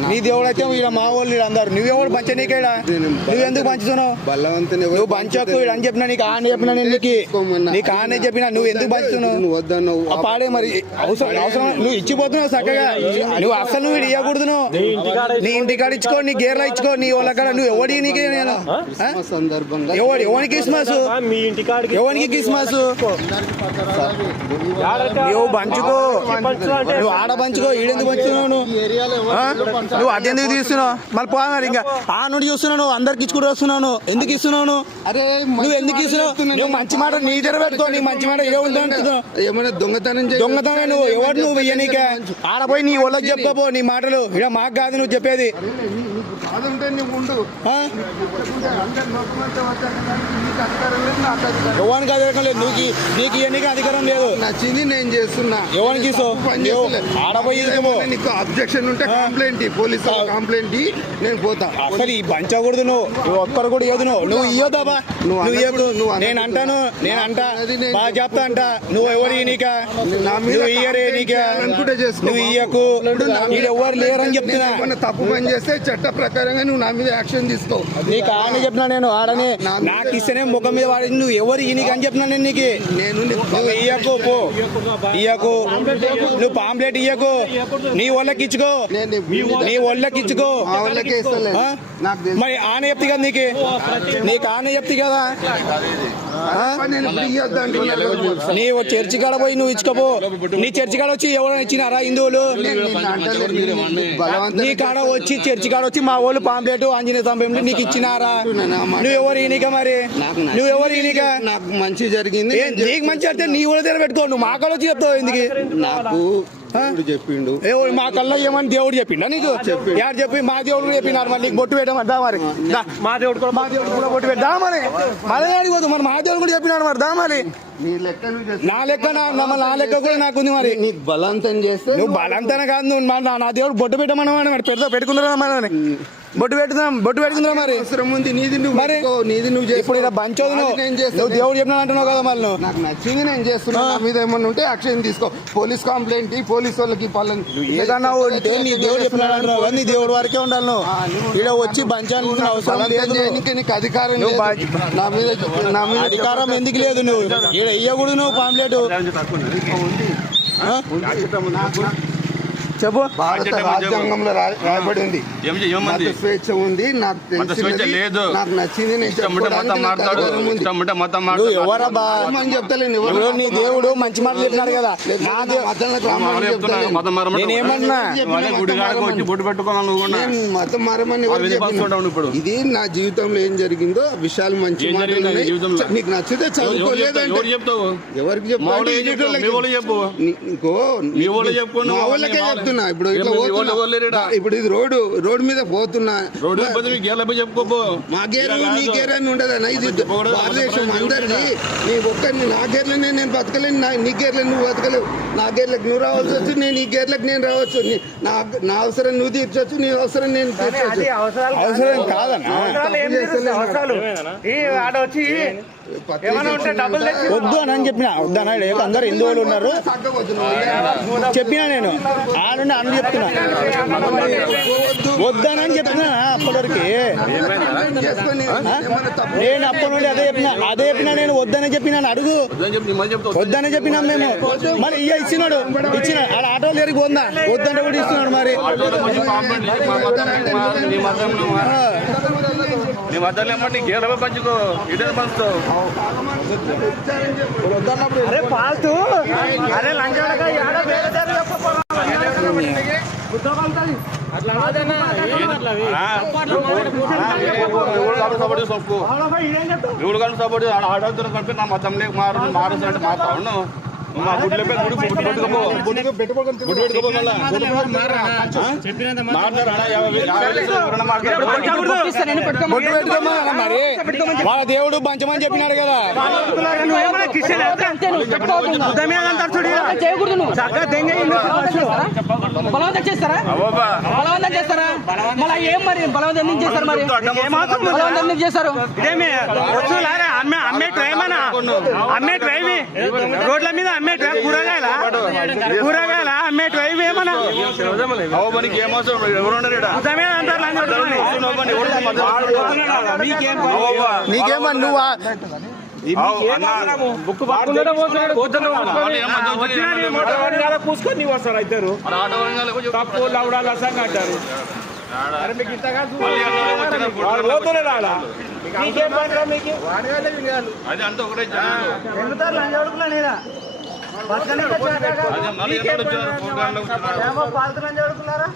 నీ దేవుడు అయితే ఇలా మా వాళ్ళు అందరు నువ్వెవడు పంచ నీకేడా నువ్వెందుకు పంచుతున్నావు నువ్వు పంచకు అని చెప్పినా నీకు ఆనే చెప్పినా నేను నీకు ఆనే చెప్పినా నువ్వు ఎందుకు పంచుతున్నావు పాడే మరి అవసరం నువ్వు ఇచ్చిపోతున్నావు చక్కగా నువ్వు అసలు నువ్వు ఇవ్వకూడదు నీ ఇంటికాడ ఇచ్చుకో నీ గేర్లా ఇచ్చుకో నీ వాళ్ళ కాడ నువ్వు ఎవడి నీకే నేను ఎవరికి క్రిస్మస్ ఎవరికి క్రిస్మస్ నువ్వు పంచుకో నువ్వు ఆడ పంచుకో ఈడెందుకు పంచుతున్నావు నువ్వు అదెందుకు తీస్తున్నావు మళ్ళీ పోవాలి ఇంకా ఆ నుండి చూస్తున్నావు నువ్వు అందరికి ఇచ్చుకుంటూ వస్తున్నావు ఎందుకు ఇస్తున్నావు నువ్వు ఎందుకు ఇస్తున్నావు నువ్వు మంచి మాట నీ దగ్గర పెట్టుకో నీ మంచి మాట ఏమైనా దొంగతనం నువ్వు ఎవరు నువ్వు ఇయ్యనీక ఆడపోయి నీ వాళ్ళకి చెప్పుకోపో నీ మాటలు ఇక మాకు కాదు నువ్వు చెప్పేది ఎవరికి అధికారం లేదు నీకు ఇవన్నీ అధికారం లేదు నచ్చింది నేను చేస్తున్నా ఎవరికి ఆడపోయి నీకు అబ్జెక్షన్ ఉంటే కంప్లైంట్ పోలీసు కంప్లైంట్ నేను పోతా అసలు ఈ పంచకూడదు నువ్వు ఒక్కరు కూడా ఇవ్వదు నువ్వు ఇవ్వదాబా నువ్వు ఇవ్వదు నేను అంటాను నేను అంటా బాగా చెప్తా అంట నువ్వు ఎవరు నీక నువ్వు ఇయ్యరే నీక నువ్వు ఇయ్యకు ఎవరు లేరని చెప్తున్నా తప్పు పని చేస్తే చట్ట ప్రకారంగా నువ్వు నా మీద యాక్షన్ తీసుకో నీకు ఆడని చెప్పినా నేను ఆడని నాకు ఇస్తేనే ముఖం మీద వాడి నువ్వు ఎవరు ఈయనకి అని చెప్పినా నేను నీకు నువ్వు ఇయ్యకు పో ఇయ్యకు నువ్వు పాంప్లెట్ ఇయ్యకు నీ వాళ్ళకి ఇచ్చుకో నీ వాళ్ళకి ఇచ్చుకో మరి ఆనే చెప్తి కదా నీకు ఆనే చెప్తి కదా నీవు చర్చి కాడ పోయి నువ్వు ఇచ్చుకోపో నీ చర్చి కాడ వచ్చి ఎవరైనా ఇచ్చినారా హిందువులు నీ కాడ వచ్చి చర్చి కాడ వచ్చి మా వాళ్ళు పాంప్లెట్ ఆంజనేయ స్తంభం నీకు ఇచ్చినారా నువ్వు ఎవరు ఈనిక మరి నువ్వు ఎవరు ఈనిక నాకు మంచి జరిగింది నీకు మంచి అంటే నీ ఊళ్ళో దగ్గర పెట్టుకో నువ్వు మా కాడ వచ్చి చెప్తావు ఎందుకు నాకు చెప్పిండు మా కల్లా ఏమని దేవుడు చెప్పిండా నీకు యారు చెప్పి మా దేవుడు చెప్పినారు మరి నీకు బొట్టు పెట్టమని దా మరి మా దేవుడు కూడా బొట్టు పెట్టా మరి మళ్ళీ పోదు మరి మా దేవుడు కూడా చెప్పినాడు మరి దా మరి నా లెక్క కూడా నాకుంది మరి నీకు బలవంతం చేస్తే నువ్వు బలవంతం కాదు నువ్వు నా దేవుడు బొట్టు పెట్టమని మరి పెట్టుకున్నారా మరి బొట్టు పెట్టుకుందా మరి ఇప్పుడు ఇలా బంచోదు నువ్వు దేవుడు చెప్పినా అంటున్నావు కదా మళ్ళీ నాకు నచ్చింది నేను చేస్తున్నా నా మీద ఏమన్నా ఉంటే యాక్షన్ తీసుకో పోలీస్ కంప్లైంట్ పోలీస్ వాళ్ళకి ఏదన్నా ఉంటే నీ దేవుడు చెప్పినాడు అంటున్నావు కదా నీ దేవుడు వరకే ఉండాలి నువ్వు ఇలా వచ్చి బంచానికి అవసరం లేదు నీకు అధికారం నా మీద అధికారం ఎందుకు లేదు నువ్వు ఇక్కడ ఇయ్యకూడదు నువ్వు పాంప్లెట్ చెప్పు భారత రాజ్యాంగంలో రాయబడి ఉంది స్వేచ్ఛ ఉంది నాకు తెలియదు నాకు నచ్చింది ఎవరబ్బా నీ దేవుడు మంచి మాటలు చెప్పినాడు కదా నేనేమన్నా మతం మారమని ఇది నా జీవితంలో ఏం జరిగిందో విషయాలు మంచి నీకు నచ్చితే చదువుకోలేదంటే ఎవరికి చెప్తా ఇప్పుడు ఇది రోడ్ మీద పోతున్నా మా గేర్ నీ గేర్ అని ఉండదన్నా ఇది భారతదేశం అందరిది నీ ఒక్కరిని నా గేర్లనే నేను బతకలేను నీ గేర్లకు నువ్వు బతకలేవు నా గేర్లకు నువ్వు రావాల్సి వచ్చు నేను ఈ గేర్లకు నేను రావచ్చు నా అవసరం నువ్వు తీర్చొచ్చు నీ అవసరం నేను తీర్చొచ్చు అవసరం కాదన్నా వద్దు అని చెప్పినా వద్దనా అందరు హిందువులు ఉన్నారు చెప్పినా నేను ఆడుండి అన్న చెప్తున్నా వద్దనని చెప్తున్నా అప్పటివరకు నేను అప్పటి నుండి అదే చెప్పినా నేను వద్దనే చెప్పినా అడుగు వద్దనే చెప్పినాం మేము మరి ఇచ్చినాడు ఆడ ఆటోలు దగ్గరికి పోందా వద్దంటే కూడా ఇస్తున్నాడు మరి పంచుకో ఇదే పంచుతావు పాల్తూ అరే సపోర్ట్ ఆడవుతున్న కలిపి నా మతం లేక మారుస్తున్నట్టు మాట్లాడు మా గుడ్లు వాళ్ళ దేవుడు పంచమని చెప్పినాడు కదా బలవంతం చేస్తారా మళ్ళీ ఏం మరి బలవంతం ఎందుకు చేస్తారు మరి బలవంతం ఎందుకు చేస్తారు ఇదేమి వస్తువులారా అమ్మేటు ఏమన్నా అమ్మేటు ఏమి రోడ్ల మీద అమ్మేటు కూరగాయల అమ్మేటు ఏమి ఏమన్నా మనకి ఏం అవసరం ఎవరు ఉన్నారు ఈడ? ఉదయమే అంటారు లంచం నీకేమన్నా నువ్వు బుక్ కూసుకొని వస్తారు ఇద్దరు తప్పు లవడాలు అసంగా అంటారు అరే మీకు ఇంతగా పోతూనే రాడా మీకేం పడరా మీకు అది అంతా ఒకటే పాల్తులని చదువుకున్నారా